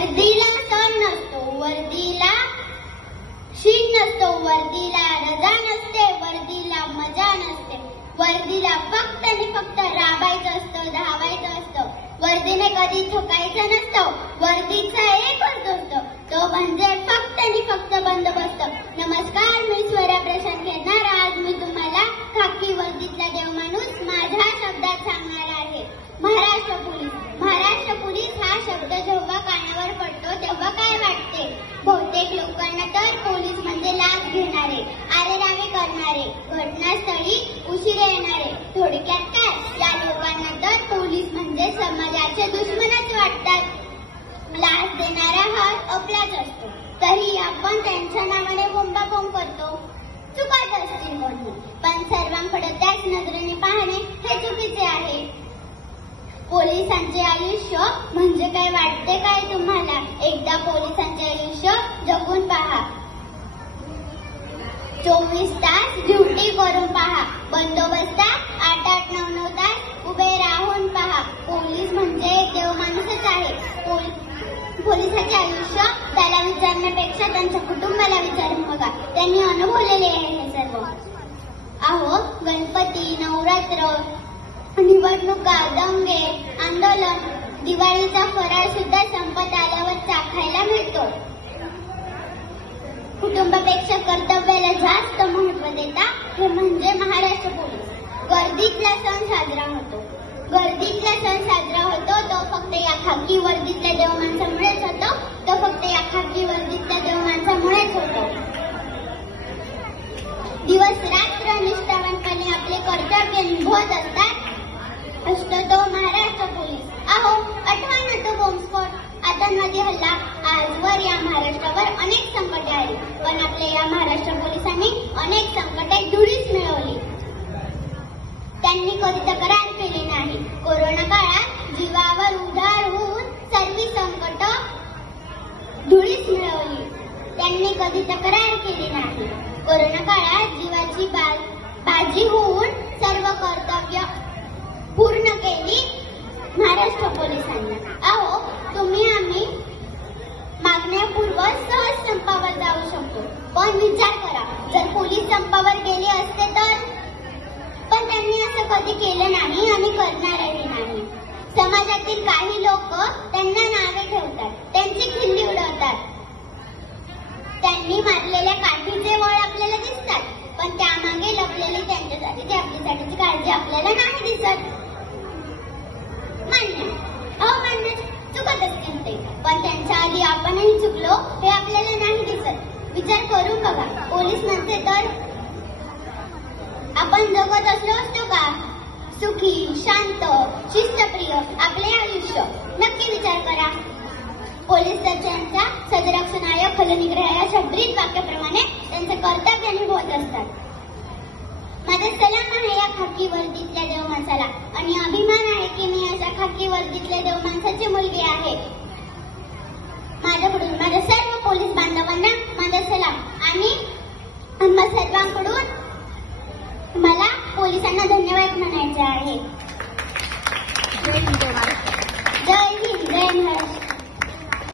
वर्दीला सण नसतो, वर्दीला शीण नसतो, वर्दीला रजा नसते, वर्दीला मजा नसते, वर्दीला फक्त आणि फक्त राबायचं असतं, धावायचं असतं. वर्दीने कधी थकायचं नसतं. वर्दीचा एकच असतो, तो म्हणजे फक्त आणि फक्त बंदोबस्त. नमस्कार, मी स्वरा प्रशांत घेणार. आज मी तुम्हाला खाकी वर्दीतला देव माणूस माझ्या शब्दात सांगणार आहे. महाराष्ट्र पोलीस. महाराष्ट्र पोलीस हा शब्द जेव्हा कानावर पडतो तेव्हा काय वाटते? बहुतेक लोकांना तर पोलीस म्हणजे लाच घेणारे, आरेरावी करणारे, घटनास्थळी उशिरा येणारे. थोडक्यात काय, या लोकांना तर पोलीस म्हणजे समाजाचे दुश्मनच वाटतात. लाच देणारा हा आपलाच असतो, तरी आपण त्यांच्या नावाने बोंबाबोंब करतो. चुकत असतील म्हणून, पण सर्वांकडे त्याच नजरेने पाहणे हे चुकीचे आहे. पोलिसांचे आयुष्य म्हणजे काय वाटते काय तुम्हाला? एकदा पोलिसांचे आयुष्य जगून पहा. 24 तास ड्युटी करून पहा. बंदोबस्तात 8-8, 9-9 तास उभे राहून पहा. पोलीस म्हणजे एक देव माणूसच आहे. पोलिसाचे आयुष्य त्याला विचारण्यापेक्षा त्यांच्या कुटुंबाला विचारून बघा. त्यांनी अनुभवलेले आहे हे सर्व. अहो, गणपती, नवरात्र, निवडणुका, दंगे, आंदोलन, दिवाळीचा फराळ सुद्धा संपत आल्यावर चाखायला मिळतो. कुटुंबापेक्षा कर्तव्याला जास्त महत्व देता हे म्हणजे महाराष्ट्र पोलीस. गर्दीतला सण साजरा होतो. गर्दीतला सण साजरा होतो तो फक्त या खाकी वर्दीतल्या देव माणसामुळेच होतो. तो फक्त या खाकी वर्दीतल्या देव माणसामुळेच होतो. दिवस रात्र निष्ठावंतपणे आपले कर्तव्य निभवत असतात असतो तो महाराष्ट्र पोलीस. अहो, आठवा ना तो बॉम्बस्फोट, आतंकवादी हल्ला. आजवर या महाराष्ट्रावर अनेक संकटे आली, पण आपल्या या महाराष्ट्र पोलिसांनी अनेक संकटे धुळीस मिळवली. त्यांनी कधी तक्रार केली नाही. कोरोना काळात जीवावर उधार होऊन सर्व संकट धुळीस मिळवली. त्यांनी कधी तक्रार केली नाही. कोरोना काळात जीवाची बाजी होऊन सर्व कर्तव्य पूर्ण केली महाराष्ट्र पोलिसांनी. अहो, तुम्ही आम्ही मागण्यापूर्व सहज संपावर जाऊ शकतो, पण विचार करा, जर पोलीस संपावर गेले असते तर? पण त्यांनी असं कधी केलं नाही आणि करणारही नाही. समाजातील काही लोक त्यांना नावे ठेवतात, त्यांची खिल्ली उडवतात. त्यांनी मारलेल्या काठीचे वळ आपल्याला दिसतात, पण त्यामागे लपलेली त्यांच्यासाठीची आपल्यासाठीची काळजी आपल्याला नाही दिसत. मान्य, अमान्य, चुकत असतील ते, पण त्यांच्या आधी आपणही चुकलो हे आपल्याला नाही दिसत. विचार करून बघा, पोलीस नसते तर आपण जगत असलो असतो का? सुखी, शांत, शिस्तप्रिय आपले आयुष्य. नक्की विचार करा. पोलीस त्यांच्या सदरक्षणाय फलनिग्रह या शब्दीत वाक्याप्रमाणे त्यांचे कर्तव्य निभवत असतात. माझा सलाम आहे या खाकी वर्दीतल्या देव माणसाला आणि अभिमान आहे की मी अशा खाकी वर्दीतल्या देव माणसाची मुलगी आहे. माझ्याकडून माझ्या सर्व पोलीस बांधवांना माझा सलाम आणि आम्हा सर्वांकडून मला पोलिसांना धन्यवाद म्हणायचे आहे. जय हिंद, जय महाराष्ट्र.